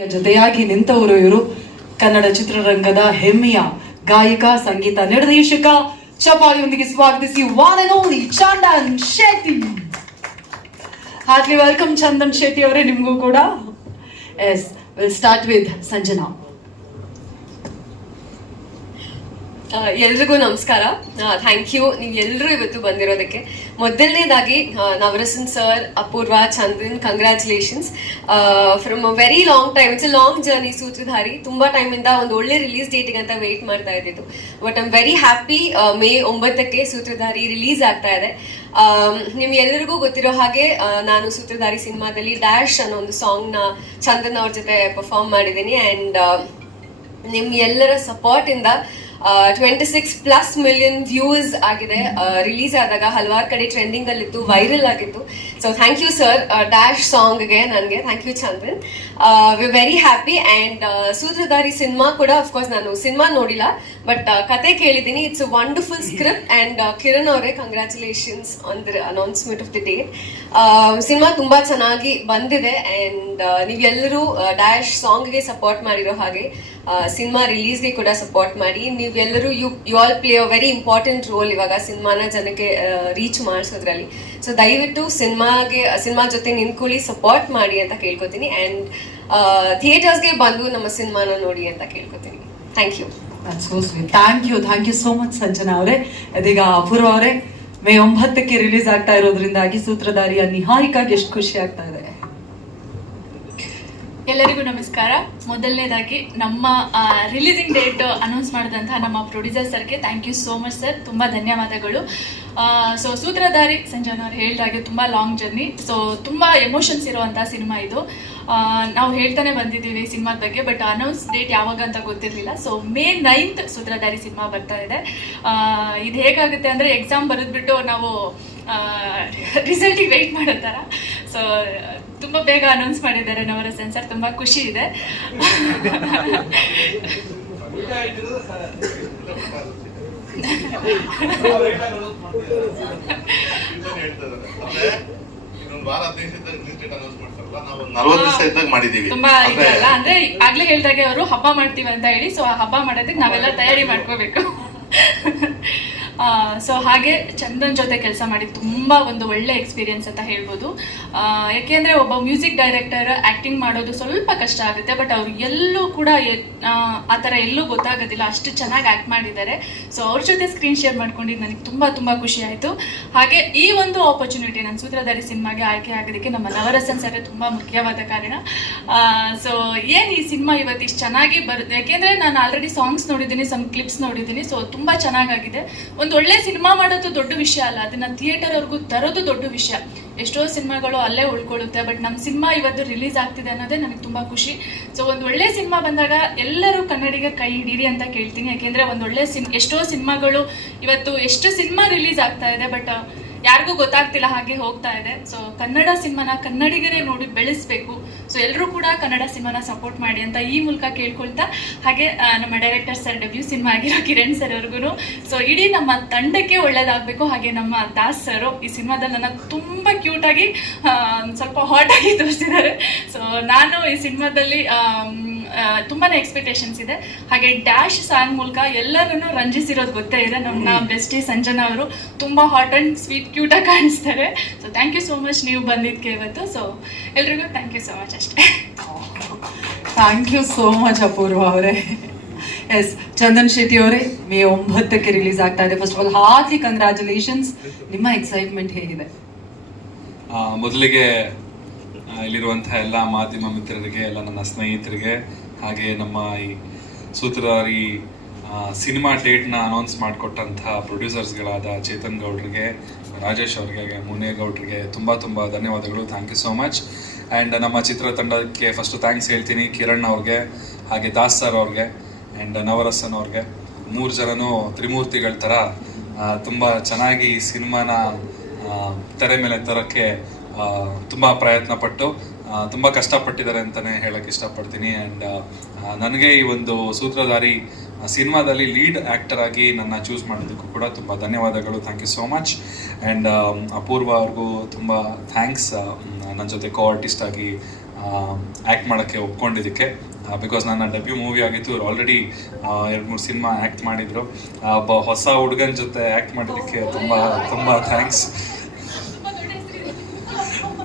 ಜೊತೆಯಾಗಿ ನಿಂತವರು ಇವರು ಕನ್ನಡ ಚಿತ್ರರಂಗದ ಹೆಮ್ಮೆಯ ಗಾಯಕ, ಸಂಗೀತ ನಿರ್ದೇಶಕ. ಚಪಾಲಿಯೊಂದಿಗೆ ಸ್ವಾಗತಿಸಿ only Chandan Shetty. Heartly welcome Chandan Shetty ಅವರೇ ನಿಮಗೂ ಕೂಡ. Yes will start with Sanjana ಆ, ಎಲ್ರಿಗೂ ನಮಸ್ಕಾರ. ಥ್ಯಾಂಕ್ ಯು ನೀವು ಎಲ್ಲರೂ ಇವತ್ತು ಬಂದಿರೋದಕ್ಕೆ. ಮೊದಲನೇದಾಗಿ Navarasan sir Apoorva Chandan congratulations from a very long time it's a long journey Sutradhari. ತುಂಬಾ ಟೈಮಿಂದ ಒಂದು ಒಳ್ಳೆ ರಿಲೀಸ್ ಡೇಟಿಗೆ ಅಂತ ವೆಯ್ಟ್ ಮಾಡ್ತಾ ಇದ್ದಿದ್ದು. But I'm very happy May ಒಂಬತ್ತಕ್ಕೆ ಸೂತ್ರಧಾರಿ ರಿಲೀಸ್ ಆಗ್ತಾ ಇದೆ. ನಿಮ್ಗೆಲ್ಲರಿಗೂ ಗೊತ್ತಿರೋ ಹಾಗೆ ನಾನು ಸೂತ್ರಧಾರಿ ಸಿನಿಮಾದಲ್ಲಿ ಡ್ಯಾಶ್ ಅನ್ನೋ ಒಂದು ಸಾಂಗ್ನ ಚಂದನ್ ಅವ್ರ ಜೊತೆ ಪರ್ಫಾರ್ಮ್ ಮಾಡಿದ್ದೀನಿ. ಆ್ಯಂಡ್ ಸಪೋರ್ಟ್ ಇಂದ twenty six plus million views ಆಗಿದೆ. ರಿಲೀಸ್ ಆದಾಗ ಹಲವಾರು ಕಡೆ ಟ್ರೆಂಡಿಂಗ್ ಅಲ್ಲಿತ್ತು ವೈರಲ್ ಆಗಿತ್ತು. So thank you sir dash ಸಾಂಗ್ಗೆ ನನಗೆ thank you Chandran we very happy and Sutradhari cinema ಕೂಡ ಅಫ್ಕೋರ್ಸ್ ನಾನು ಸಿನಿಮಾ ನೋಡಿಲ್ಲ ಬಟ್ ಕತೆ ಕೇಳಿದ್ದೀನಿ it's wonderful script and Kiran ಅವರೇ congratulations on the announcement of the date cinema ತುಂಬಾ ಚೆನ್ನಾಗಿ ಬಂದಿದೆ ಅಂಡ್ ನೀವೆಲ್ಲರೂ ಡ್ಯಾಶ್ ಸಾಂಗ್ಗೆ ಸಪೋರ್ಟ್ ಮಾಡಿರೋ ಹಾಗೆ ಸಿನಿಮಾ ರಿಲೀಸ್ಗೆ ಕೂಡ ಸಪೋರ್ಟ್ ಮಾಡಿ ನೀವೆಲ್ಲರೂ you you all play a very important role ಇವಾಗ ಸಿನಿಮಾನ ಜನಕ್ಕೆ ರೀಚ್ ಮಾಡಿಸೋದ್ರಲ್ಲಿ ಸೊ ದಯವಿಟ್ಟು ಸಿನಿಮಾಗೆ ಸಿನಿಮಾ ಜೊತೆ ನಿಂತ್ಕೊಳ್ಳಿ ಸಪೋರ್ಟ್ ಮಾಡಿ ಅಂತ ಕೇಳ್ಕೊತೀನಿ. ಅಂಡ್ ಥಿಯೇಟರ್ಸ್ಗೆ ಬಂದು ನಮ್ಮ ಸಿನಿಮಾನ ನೋಡಿ ಅಂತ ಕೇಳ್ಕೊತೀನಿ. Thank you thank you thank you so much Sanjana ಅವರೇ. ಅದೀಗ ಅಪೂರ್ವ ಅವರೇ ಮೇ ಒಂಬತ್ತಕ್ಕೆ ರಿಲೀಸ್ ಆಗ್ತಾ ಇರೋದ್ರಿಂದಾಗಿ ಸೂತ್ರಧಾರಿಯ ನಿಹಾರಿಕಾಗಿ ಎಷ್ಟು ಖುಷಿ ಆಗ್ತಾ ಇದೆ. ಎಲ್ಲರಿಗೂ ನಮಸ್ಕಾರ. ಮೊದಲನೇದಾಗಿ ನಮ್ಮ ರಿಲೀಸಿಂಗ್ ಡೇಟ್ ಅನೌನ್ಸ್ ಮಾಡಿದಂತಹ ನಮ್ಮ ಪ್ರೊಡ್ಯೂಸರ್ ಸರ್ಗೆ thank you so much sir ತುಂಬ ಧನ್ಯವಾದಗಳು. ಸೊ ಸೂತ್ರಧಾರಿ ಸಂಜಯ್ ಅವ್ರು ಹೇಳಿದಾಗೆ ತುಂಬ ಲಾಂಗ್ ಜರ್ನಿ ಸೊ ತುಂಬ ಎಮೋಷನ್ಸ್ ಇರುವಂತಹ ಸಿನಿಮಾ ಇದು. ನಾವು ಹೇಳ್ತಾನೆ ಬಂದಿದ್ದೀವಿ ಸಿನಿಮಾದ ಬಗ್ಗೆ ಬಟ್ ಅನೌನ್ಸ್ ಡೇಟ್ ಯಾವಾಗ ಅಂತ ಗೊತ್ತಿರಲಿಲ್ಲ. So May ninth Sutradhari cinema ಬರ್ತಾ ಇದೆ. ಇದು ಹೇಗಾಗುತ್ತೆ ಅಂದರೆ ಎಕ್ಸಾಮ್ ಬರೆದ್ಬಿಟ್ಟು ನಾವು ರಿಸಲ್ಟಿಗೆ ವೆಯ್ಟ್ ಮಾಡೋ ಥರ. ಸೊ ತುಂಬ ಬೇಗ ಅನೌನ್ಸ್ ಮಾಡಿದ್ದಾರೆ ನವರ ಸೆನ್ಸರ್ ತುಂಬ ಖುಷಿ ಇದೆ. ಅಂದ್ರೆ ಆಗ್ಲೇ ಹೇಳ್ದಾಗೆ ಅವರು ಹಬ್ಬ ಮಾಡ್ತೀವಿ ಅಂತ ಹೇಳಿ ಸೊ ಆ ಹಬ್ಬ ಮಾಡೋದಕ್ಕೆ ನಾವೆಲ್ಲ ತಯಾರಿ ಮಾಡ್ಕೋಬೇಕು. ಸೊ ಹಾಗೆ ಚಂದನ್ ಜೊತೆ ಕೆಲಸ ಮಾಡಿ ತುಂಬ ಒಂದು ಒಳ್ಳೆ ಎಕ್ಸ್ಪೀರಿಯನ್ಸ್ ಅಂತ ಹೇಳ್ಬೋದು. ಯಾಕೆಂದರೆ ಒಬ್ಬ ಮ್ಯೂಸಿಕ್ ಡೈರೆಕ್ಟರ್ ಆ್ಯಕ್ಟಿಂಗ್ ಮಾಡೋದು ಸ್ವಲ್ಪ ಕಷ್ಟ ಆಗುತ್ತೆ ಬಟ್ ಅವ್ರು ಎಲ್ಲೂ ಕೂಡ ಆ, ಥರ ಎಲ್ಲೂ ಗೊತ್ತಾಗೋದಿಲ್ಲ ಅಷ್ಟು ಚೆನ್ನಾಗಿ ಆ್ಯಕ್ಟ್ ಮಾಡಿದ್ದಾರೆ. ಸೊ ಅವ್ರ ಜೊತೆ ಸ್ಕ್ರೀನ್ ಶೇರ್ ಮಾಡ್ಕೊಂಡಿದ್ದು ನನಗೆ ತುಂಬ ತುಂಬ ಖುಷಿ ಆಯಿತು. ಹಾಗೆ ಈ ಒಂದು ಆಪರ್ಚುನಿಟಿ ನನ್ನ ಸೂತ್ರಧಾರಿ ಸಿನಿಮಾಗೆ ಆಯ್ಕೆ ಆಗೋದಕ್ಕೆ ನಮ್ಮ ನವರಸನ್ ಸರ್ ತುಂಬ ಮುಖ್ಯವಾದ ಕಾರಣ. ಸೊ ಏನು ಈ ಸಿನಿಮಾ ಇವತ್ತು ಇಷ್ಟು ಚೆನ್ನಾಗಿ ಬರುತ್ತೆ ಯಾಕೆಂದರೆ ನಾನು ಆಲ್ರೆಡಿ ಸಾಂಗ್ಸ್ ನೋಡಿದ್ದೀನಿ ಸಮ್ ಕ್ಲಿಪ್ಸ್ ನೋಡಿದ್ದೀನಿ ಸೊ ತುಂಬ ಚೆನ್ನಾಗಾಗಿದೆ. ಒಂದು ಒಳ್ಳೆ ಸಿನಿಮಾ ಮಾಡೋದು ದೊಡ್ಡ ವಿಷಯ ಅಲ್ಲ, ಅದನ್ನ ಥಿಯೇಟರ್ ಅವ್ರಿಗೂ ತರೋದು ದೊಡ್ಡ ವಿಷಯ. ಎಷ್ಟೋ ಸಿನಿಮಾಗಳು ಅಲ್ಲೇ ಉಳ್ಕೊಳ್ಳುತ್ತೆ ಬಟ್ ನಮ್ಮ ಸಿನಿಮಾ ಇವತ್ತು ರಿಲೀಸ್ ಆಗ್ತಿದೆ ಅನ್ನೋದೇ ನನಗೆ ತುಂಬಾ ಖುಷಿ. ಸೊ ಒಂದು ಒಳ್ಳೆ ಸಿನಿಮಾ ಬಂದಾಗ ಎಲ್ಲರೂ ಕನ್ನಡಿಗೆ ಕೈ ಹಿಡೀರಿ ಅಂತ ಕೇಳ್ತೀನಿ. ಯಾಕೆಂದ್ರೆ ಒಂದು ಒಳ್ಳೆ ಸಿನ್, ಎಷ್ಟೋ ಸಿನಿಮಾಗಳು ಇವತ್ತು ಎಷ್ಟು ಸಿನಿಮಾ ರಿಲೀಸ್ ಆಗ್ತಾ ಇದೆ ಬಟ್ ಯಾರಿಗೂ ಗೊತ್ತಾಗ್ತಿಲ್ಲ ಹಾಗೆ ಹೋಗ್ತಾ ಇದೆ. ಸೊ ಕನ್ನಡ ಸಿನಿಮಾನ ಕನ್ನಡಿಗರೇ ನೋಡಿ ಬೆಳೆಸ್ಬೇಕು. ಸೊ ಎಲ್ಲರೂ ಕೂಡ ಕನ್ನಡ ಸಿನಿಮಾನ ಸಪೋರ್ಟ್ ಮಾಡಿ ಅಂತ ಈ ಮೂಲಕ ಕೇಳ್ಕೊಳ್ತಾ, ಹಾಗೆ ನಮ್ಮ ಡೈರೆಕ್ಟರ್ ಸರ್ ಡೆಬ್ಯೂ ಸಿನಿಮಾ ಆಗಿರೋ ಕಿರಣ್ ಸರ್ ಅವ್ರಿಗೂ ಸೊ ಇಡೀ ನಮ್ಮ ತಂಡಕ್ಕೆ ಒಳ್ಳೇದಾಗಬೇಕು. ಹಾಗೆ ನಮ್ಮ ದಾಸ್ ಸರ್ ಈ ಸಿನಿಮಾದಲ್ಲಿ ನನ್ನ ತುಂಬ ಕ್ಯೂಟಾಗಿ ಸ್ವಲ್ಪ ಹಾಟ್ ಆಗಿ ತೋರಿಸಿದ್ದಾರೆ. ಸೊ ನಾನು ಈ ಸಿನಿಮಾದಲ್ಲಿ ತುಂಬಾನೇ ಎಕ್ಸ್ಪೆಕ್ಟೇಷನ್ಸ್ ಇದೆ. ಹಾಗೆ ಡ್ಯಾಶ್ ಸಾಂಗ್ ಮೂಲಕ ಎಲ್ಲರನ್ನೂ ರಂಜಿಸಿರೋದು ಗೊತ್ತೇ ಇದೆ. ನಮ್ಮ ಬೆಸ್ಟಿ ಸಂಜನಾ ಅವರು ತುಂಬಾ ಹಾಟ್ ಅಂಡ್ ಸ್ವೀಟ್ ಕ್ಯೂಟಾಗಿ ಕಾಣಿಸ್ತಾರೆ. So thank you so much ನೀವು ಬಂದಿದ್ದಕ್ಕೆ ಇವತ್ತು. ಸೊ ಎಲ್ರಿಗೂ ಥ್ಯಾಂಕ್ ಯು ಸೋ ಮಚ್ ಅಷ್ಟೇ. Thank you so much Apoorva ಅವರೇ. ಎಸ್ ಚಂದನ್ ಶೆಟ್ಟಿ ಅವರೇ ಮೇ ಒಂಬತ್ತಕ್ಕೆ ರಿಲೀಸ್ ಆಗ್ತಾ ಇದೆ. First of all heartly congratulations ನಿಮ್ಮ ಎಕ್ಸೈಟ್ಮೆಂಟ್ ಹೇಗಿದೆ? ಆ, ಮೊದಲಿಗೆ ಇಲ್ಲಿರುವಂತಹ ಎಲ್ಲ ಮಾಧ್ಯಮ ಮಿತ್ರರಿಗೆ ಎಲ್ಲ ನನ್ನ ಸ್ನೇಹಿತರಿಗೆ ಹಾಗೆ ನಮ್ಮ ಈ ಸೂತ್ರಧಾರಿ ಸಿನಿಮಾ ಡೇಟ್ನ ಅನೌನ್ಸ್ ಮಾಡಿಕೊಟ್ಟಂತಹ ಪ್ರೊಡ್ಯೂಸರ್ಸ್ಗಳಾದ ಚೇತನ್ ಗೌಡ್ರಿಗೆ ರಾಜೇಶ್ ಅವರಿಗೆ ಮುನೇ ಗೌಡ್ರಿಗೆ ತುಂಬ ತುಂಬ ಧನ್ಯವಾದಗಳು. Thank you so much and ನಮ್ಮ ಚಿತ್ರತಂಡಕ್ಕೆ ಫಸ್ಟು ಥ್ಯಾಂಕ್ಸ್ ಹೇಳ್ತೀನಿ ಕಿರಣ್ ಅವ್ರಿಗೆ ಹಾಗೆ ದಾಸ್ ಸರ್ ಅವ್ರಿಗೆ ಆ್ಯಂಡ್ ನವರಸನ್ ಅವ್ರಿಗೆ. ಮೂರು ಜನನೂ ತ್ರಿಮೂರ್ತಿಗಳ ಥರ ತುಂಬ ಚೆನ್ನಾಗಿ ಸಿನಿಮಾನ ತೆರೆ ಮೇಲೆ ತರೋಕ್ಕೆ ತುಂಬ ಪ್ರಯತ್ನ ಪಟ್ಟು ಆ, ತುಂಬ ಕಷ್ಟಪಟ್ಟಿದ್ದಾರೆ ಅಂತಲೇ ಹೇಳಕ್ಕೆ ಇಷ್ಟಪಡ್ತೀನಿ. ಆ್ಯಂಡ್ ನನಗೆ ಈ ಒಂದು ಸೂತ್ರಧಾರಿ ಸಿನಿಮಾದಲ್ಲಿ ಲೀಡ್ ಆ್ಯಕ್ಟರ್ ಆಗಿ ನನ್ನ ಚೂಸ್ ಮಾಡೋದಕ್ಕೂ ಕೂಡ ತುಂಬ ಧನ್ಯವಾದಗಳು. Thank you so much and Apoorva ಅವ್ರಿಗೂ ತುಂಬ ಥ್ಯಾಂಕ್ಸ್ ನನ್ನ ಜೊತೆ ಕೋ ಆರ್ಟಿಸ್ಟ್ ಆಗಿ ಆ್ಯಕ್ಟ್ ಮಾಡೋಕ್ಕೆ ಒಪ್ಕೊಂಡಿದ್ದಕ್ಕೆ ಬಿಕಾಸ್ ನನ್ನ ಡೆಬ್ಯೂ ಮೂವಿ ಆಗಿತ್ತು. ಆಲ್ರೆಡಿ ಎರಡು ಮೂರು ಸಿನಿಮಾ ಆ್ಯಕ್ಟ್ ಮಾಡಿದ್ರು. ಒಬ್ಬ ಹೊಸ ಹುಡುಗನ ಜೊತೆ ಆ್ಯಕ್ಟ್ ಮಾಡೋದಕ್ಕೆ ತುಂಬ ತುಂಬ ಥ್ಯಾಂಕ್ಸ್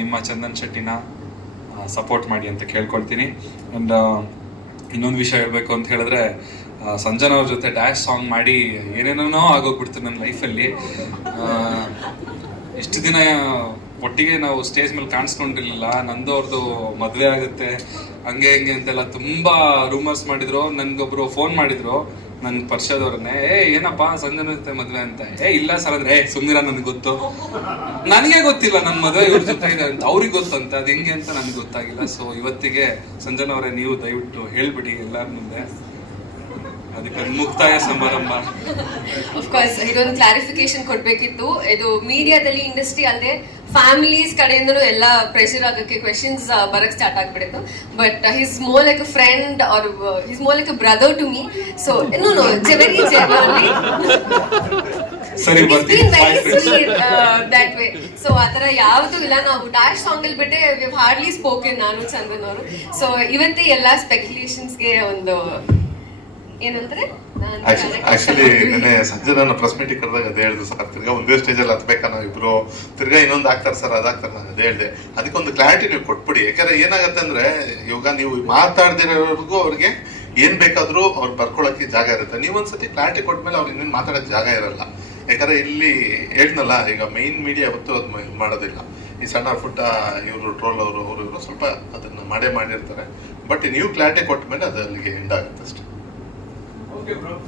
ನಿಮ್ಮ ಚಂದನ್ ಶೆಟ್ಟಿನ ಸಪೋರ್ಟ್ ಮಾಡಿ ಅಂತ ಕೇಳ್ಕೊಳ್ತೀನಿ. ಆ್ಯಂಡ್ ಇನ್ನೊಂದು ವಿಷಯ ಹೇಳ್ಬೇಕು ಅಂತ ಹೇಳಿದ್ರೆ ಸಂಜನ ಅವ್ರ ಜೊತೆ ಡ್ಯಾಶ್ ಸಾಂಗ್ ಮಾಡಿ ಏನೇನೋ ಆಗೋಗ್ಬಿಡ್ತು ನನ್ನ ಲೈಫಲ್ಲಿ ಇಷ್ಟು ದಿನ ಒಟ್ಟಿಗೆ ನಾವು ಸ್ಟೇಜ್ ಮೇಲೆ ಕಾಣಿಸ್ಕೊಂಡಿರ್ಲಿಲ್ಲ. ನಂದು ಅವ್ರದ್ದು ಮದುವೆ ಆಗುತ್ತೆ. ಹಂಗೆ ಹಿಂಗೆ ಅಂತೆಲ್ಲ ತುಂಬ ರೂಮರ್ಸ್ ಮಾಡಿದ್ರು. ನನ್ಗೊಬ್ರು ಫೋನ್ ಮಾಡಿದ್ರು. ನನ್ ಪರಿಚಯದವ್ರನ್ನೇ, ಏ, ಏನಪ್ಪ ಜೊತೆ ಮದ್ವೆ ಅಂತ? ಏ, ಇಲ್ಲ ಸರ್, ಅಂದ್ರೆ, ಏ, ಸುಮ್ನಿರ, ನನ್ಗೆ ಗೊತ್ತು. ನನಗೆ ಗೊತ್ತಿಲ್ಲ ನನ್ನ ಮದುವೆ ಇವ್ರ ಜೊತೆ ಇದೆ ಅಂತ. ಅವ್ರಿಗೆ ಗೊತ್ತಂತ ಅದು ಹೆಂಗೆ ಅಂತ ನನಗೆ ಗೊತ್ತಾಗಿಲ್ಲ. ಸೊ ಇವತ್ತಿಗೆ ಸಂಜನ ಅವರೇ, ನೀವು ದಯವಿಟ್ಟು ಹೇಳ್ಬಿಡಿ ಎಲ್ಲಾರ ಮುಂದೆ. ಅದಕ್ಕೆ ಮುಕ್ತಾಯ ಸಮಾರಂಭ. ಇದೊಂದು ಕ್ಲಾರಿಫಿಕೇಶನ್ ಕೊಡ್ಬೇಕಿತ್ತು. ಇದು ಮೀಡಿಯಾದಲ್ಲಿ ಇಂಡಸ್ಟ್ರಿ ಅಲ್ಲದೆ ಫ್ಯಾಮಿಲೀಸ್ ಕಡೆಯಿಂದನೂ ಎಲ್ಲ ಪ್ರೆಷರ್ ಆಗೋಕ್ಕೆ ಕ್ವೆಶನ್ಸ್ ಬರಕ್ start ಆಗ್ಬಿಡಿತ್ತು but he's more like a friend or he's more like a brother to me so no no very genuinely ಸರಿ ಬರ್ತೀನಿ. ದಟ್ ವೇ ಸೊ ಆತರ ಯಾವ್ದು ಇಲ್ಲ. ನಾವು ಡ್ಯಾಶ್ ಸಾಂಗ್ ಅಲ್ಲಿ ಬಿಟ್ಟೆ ವಿ ಹಾರ್ಡ್ಲಿ ಸ್ಪೋಕನ್ ನಾನು ಚಂದನ್ ಅವರು. ಸೊ ಇವತ್ತೇ ಎಲ್ಲಾ ಸ್ಪೆಕ್ಯುಲೇಷನ್ಸ್ಗೆ ಒಂದು ಏನಂತಾರೆ? ನಾನ್ ಆಕ್ಚುಲಿ ನಿನ್ನೆ ಸಂಜೆ ನಾನು ಪ್ರೆಸ್ ಮೀಟಿಂಗ್ ಕರೆದಾಗ ಅದೇ ಹೇಳಿದ್ರು ಸರ್ ತಿರ್ಗಾ ಒಂದೇ ಸ್ಟೇಜಲ್ಲಿ ಹತ್ಬೇಕಾ ನಾವು ಇಬ್ರು. ತಿರ್ಗಾ ಇನ್ನೊಂದು ಆಗ್ತಾರೆ ಸರ್ ಅದಾಗ್ತಾರೆ ನಾನು ಅದೇ ಹೇಳಿದೆ. ಅದಕ್ಕೊಂದು ಕ್ಲಾರಿಟಿ ನೀವು ಕೊಟ್ಬಿಡಿ. ಯಾಕಂದ್ರೆ ಏನಾಗತ್ತೆ ಅಂದ್ರೆ ಇವಾಗ ನೀವು ಮಾತಾಡ್ದಿರೋರ್ಗೂ ಅವ್ರಿಗೆ ಏನ್ ಬೇಕಾದ್ರೂ ಅವ್ರು ಬರ್ಕೊಳಕ್ಕೆ ಜಾಗ ಇರುತ್ತೆ. ನೀವೊಂದ್ಸತಿ ಕ್ಲಾರಿಟಿ ಕೊಟ್ಮೇಲೆ ಅವ್ರು ಇನ್ನೇನು ಮಾತಾಡೋಕೆ ಜಾಗ ಇರಲ್ಲ. ಯಾಕಂದ್ರೆ ಇಲ್ಲಿ ಹೇಳ್ನಲ್ಲ ಈಗ ಮೈನ್ ಮೀಡಿಯಾ ಯಾವತ್ತೂ ಅದು ಮಾಡೋದಿಲ್ಲ. ಈ ಸಣ್ಣ ಪುಟ್ಟ ಇವರು ಟ್ರೋಲ್ ಅವರು ಅವರು ಇವರು ಸ್ವಲ್ಪ ಅದನ್ನ ಮಾಡೇ ಮಾಡಿರ್ತಾರೆ. ಬಟ್ ನೀವು ಕ್ಲಾರಿಟಿ ಕೊಟ್ಟ ಮೇಲೆ ಅದು ಅಲ್ಲಿಗೆ ಎಂಡ್ ಆಗುತ್ತೆ ಅಷ್ಟೇ. Good, bro.